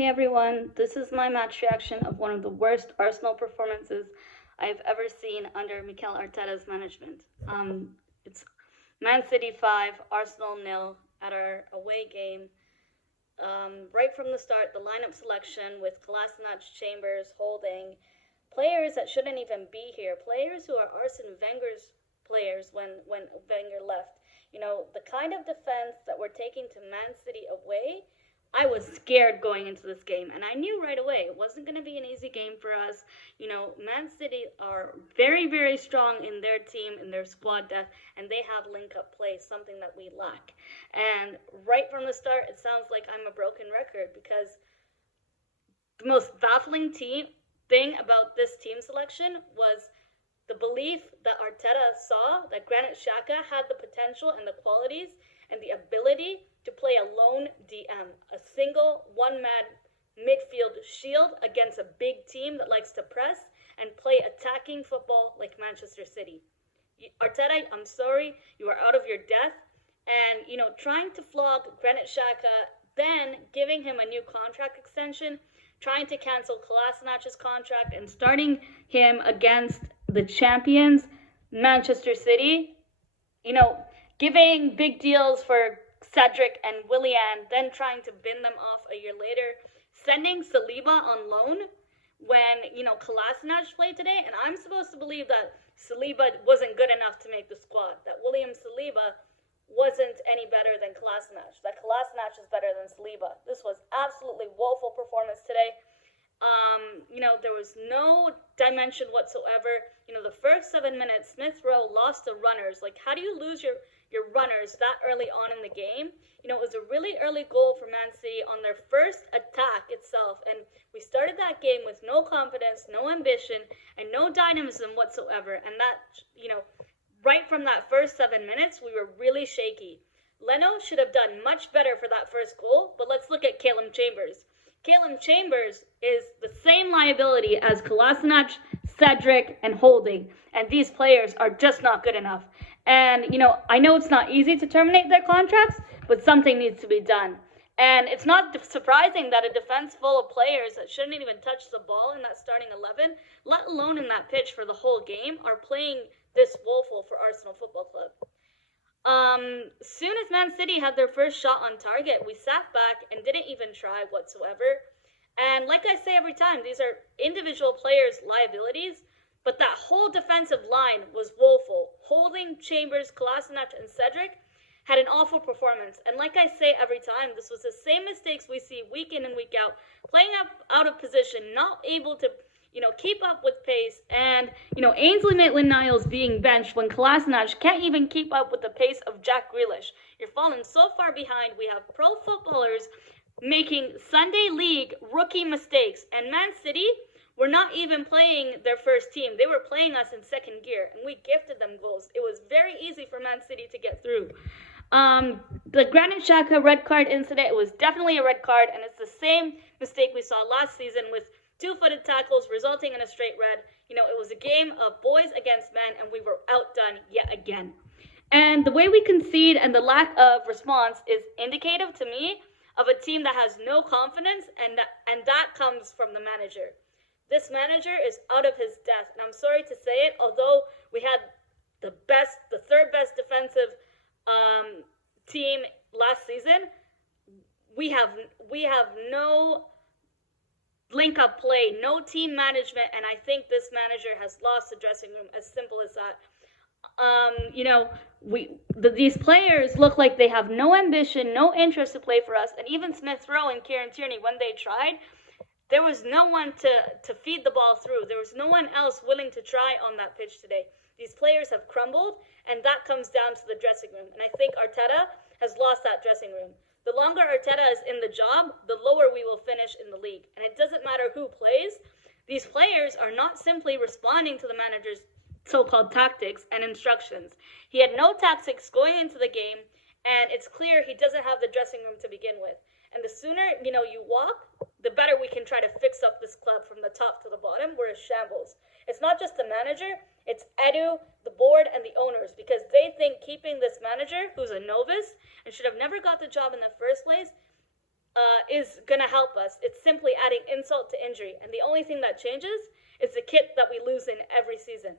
Hey everyone, this is my match reaction of one of the worst Arsenal performances I've ever seen under Mikel Arteta's management. It's Man City 5, Arsenal nil at our away game. Right from the start, the lineup selection with Kolasinac, Chambers, Holding, players that shouldn't even be here, players who are Arsene Wenger's players when Wenger left. You know, the kind of defense that we're taking to Man City away, I was scared going into this game, and I knew right away it wasn't going to be an easy game for us. You know, Man City are very, very strong in their team, in their squad depth, and they have link-up play, something that we lack. And right from the start, it sounds like I'm a broken record because the most baffling thing about this team selection was the belief that Arteta saw that Granit Xhaka had the potential and the qualities and the ability to play a lone DM, a single one-man midfield shield against a big team that likes to press and play attacking football like Manchester City. Arteta, I'm sorry, you are out of your depth. And, you know, trying to flog Granit Xhaka, then giving him a new contract extension, trying to cancel Kolasinac's contract and starting him against the champions, Manchester City, you know, giving big deals for Cedric and Willian, then trying to bin them off a year later, sending Saliba on loan when, you know, Kolasinac played today, and I'm supposed to believe that Saliba wasn't good enough to make the squad, that William Saliba wasn't any better than Kolasinac, that Kolasinac is better than Saliba. This was absolutely woeful performance today. You know, there was no dimension whatsoever. You know, the first 7 minutes, Smith Rowe lost the runners. Like, how do you lose your runners that early on in the game? You know, it was a really early goal for Man City on their first attack itself. And we started that game with no confidence, no ambition, and no dynamism whatsoever. And that, you know, right from that first 7 minutes, we were really shaky. Leno should have done much better for that first goal, but let's look at Calum Chambers. Calum Chambers is the same liability as Kolasinac, Cedric, and Holding, and these players are just not good enough. And, you know, I know it's not easy to terminate their contracts, but something needs to be done. And it's not surprising that a defense full of players that shouldn't even touch the ball in that starting 11, let alone in that pitch for the whole game, are playing this woeful for Arsenal Football Club. Soon as Man City had their first shot on target, we sat back and didn't even try whatsoever. And like I say every time, these are individual players' liabilities, but that whole defensive line was woeful. Holding, Chambers, Kolasinac, and Cedric had an awful performance. And like I say every time, this was the same mistakes we see week in and week out. Playing up out of position, not able to, you know, keep up with pace, and, you know, Ainsley Maitland-Niles being benched when Kolasinac can't even keep up with the pace of Jack Grealish. You're falling so far behind. We have pro footballers making Sunday League rookie mistakes, and Man City were not even playing their first team. They were playing us in second gear, and we gifted them goals. It was very easy for Man City to get through. The Granit Xhaka red card incident, it was definitely a red card, and it's the same mistake we saw last season with two-footed tackles resulting in a straight red. You know, it was a game of boys against men, and we were outdone yet again. And the way we concede and the lack of response is indicative to me of a team that has no confidence, and that comes from the manager. This manager is out of his depth, and I'm sorry to say it, although we had the third best defensive team last season, we have no link-up play, no team management, and I think this manager has lost the dressing room, as simple as that. You know, these players look like they have no ambition, no interest to play for us, and even Smith Rowe and Kieran Tierney, when they tried, there was no one to feed the ball through. There was no one else willing to try on that pitch today. These players have crumbled, and that comes down to the dressing room, and I think Arteta has lost that dressing room. The longer Arteta is in the job, the lower we will finish in the league. And it doesn't matter who plays. These players are not simply responding to the manager's so-called tactics and instructions. He had no tactics going into the game, and it's clear he doesn't have the dressing room to begin with. And the sooner, you know, you walk, the better we can try to fix up this club from the top to the bottom. We're a shambles. It's not just the manager, it's Edu, the board, and the owners, because they think keeping this manager, who's a novice and should have never got the job in the first place, is going to help us. It's simply adding insult to injury. And the only thing that changes is the kit that we lose in every season.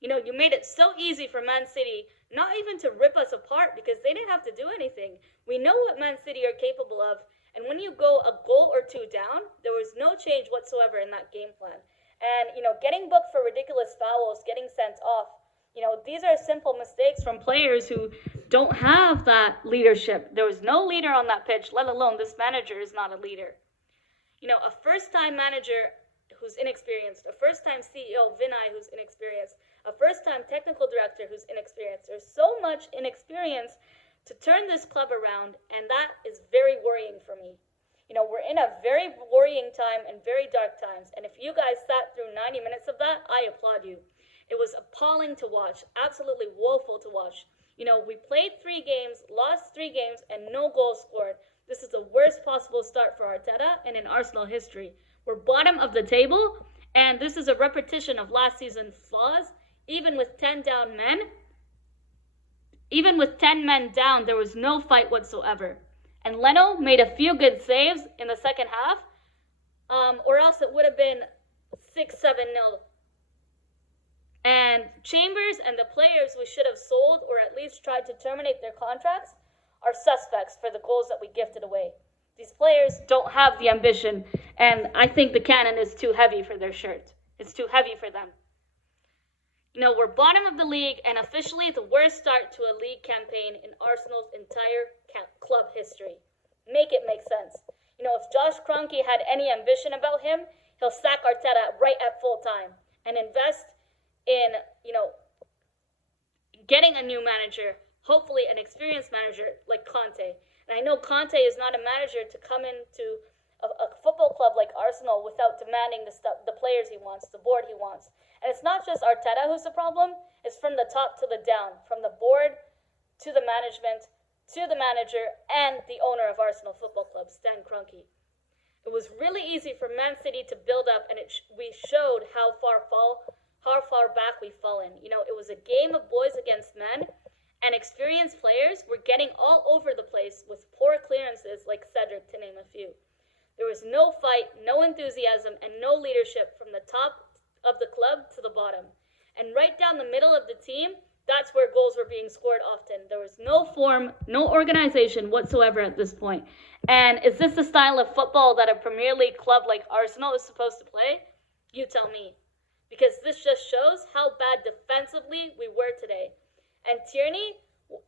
You know, you made it so easy for Man City not even to rip us apart because they didn't have to do anything. We know what Man City are capable of. And when you go a goal or two down, there was no change whatsoever in that game plan. And, you know, getting booked for ridiculous fouls, getting sent off, you know, these are simple mistakes from players who don't have that leadership. There was no leader on that pitch, let alone this manager is not a leader. You know, a first-time manager who's inexperienced, a first-time CEO, Vinay, who's inexperienced, a first-time technical director who's inexperienced. There's so much inexperience to turn this club around, and that is very worrying for me. You know, we're in a very worrying time and very dark times, and if you guys sat through 90 minutes of that, I applaud you. It was appalling to watch, absolutely woeful to watch. You know, we played 3 games, lost 3 games, and no goals scored. This is the worst possible start for Arteta and in Arsenal history. We're bottom of the table, and this is a repetition of last season's flaws. Even with 10 down men, even with 10 men down, there was no fight whatsoever. And Leno made a few good saves in the second half, or else it would have been 6-7-0. And Chambers and the players we should have sold or at least tried to terminate their contracts are suspects for the goals that we gifted away. These players don't have the ambition, and I think the cannon is too heavy for their shirt. It's too heavy for them. You know, we're bottom of the league and officially the worst start to a league campaign in Arsenal's entire club history. Make it make sense. You know, if Josh Kroenke had any ambition about him, he'll sack Arteta right at full time and invest in, you know, getting a new manager, hopefully an experienced manager like Conte. And I know Conte is not a manager to come into a football club like Arsenal without demanding the players he wants, the board he wants. And it's not just Arteta who's the problem, it's from the top to the down, from the board to the management, to the manager, and the owner of Arsenal Football Club, Stan Kroenke. It was really easy for Man City to build up, and we showed how far back we've fallen. You know, it was a game of boys against men, and experienced players were getting all over the place with poor clearances like Cedric, to name a few. There was no fight, no enthusiasm, and no leadership from the top of the club to the bottom. And right down the middle of the team, that's where goals were being scored often. There was no form, no organization whatsoever at this point. And is this the style of football that a Premier League club like Arsenal is supposed to play? You tell me. Because this just shows how bad defensively we were today. And Tierney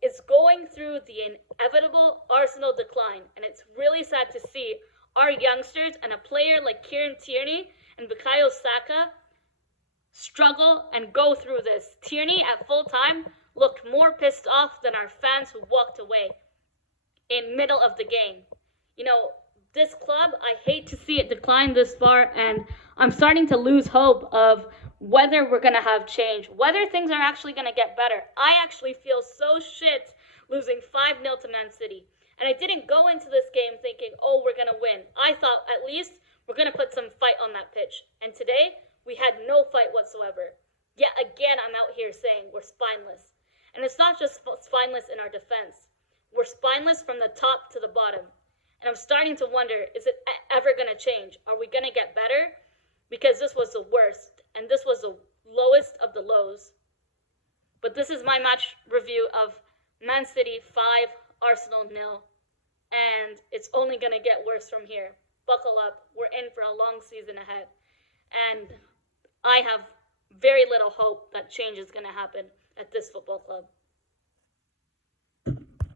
is going through the inevitable Arsenal decline. And it's really sad to see our youngsters and a player like Kieran Tierney and Bukayo Saka struggle and go through this. Tierney at full time looked more pissed off than our fans who walked away in middle of the game. You know, this club, I hate to see it decline this far, and I'm starting to lose hope of whether we're going to have change, whether things are actually going to get better. I actually feel so shit losing 5-0 to Man City. And I didn't go into this game thinking, oh, we're going to win. I thought at least we're going to put some fight on that pitch. And today, we had no fight whatsoever. Yet again, I'm out here saying we're spineless. And it's not just spineless in our defense. We're spineless from the top to the bottom. And I'm starting to wonder, is it ever going to change? Are we going to get better? Because this was the worst. And this was the lowest of the lows. But this is my match review of Man City 5, Arsenal 0. And it's only going to get worse from here. Buckle up. We're in for a long season ahead. And I have very little hope that change is going to happen at this football club.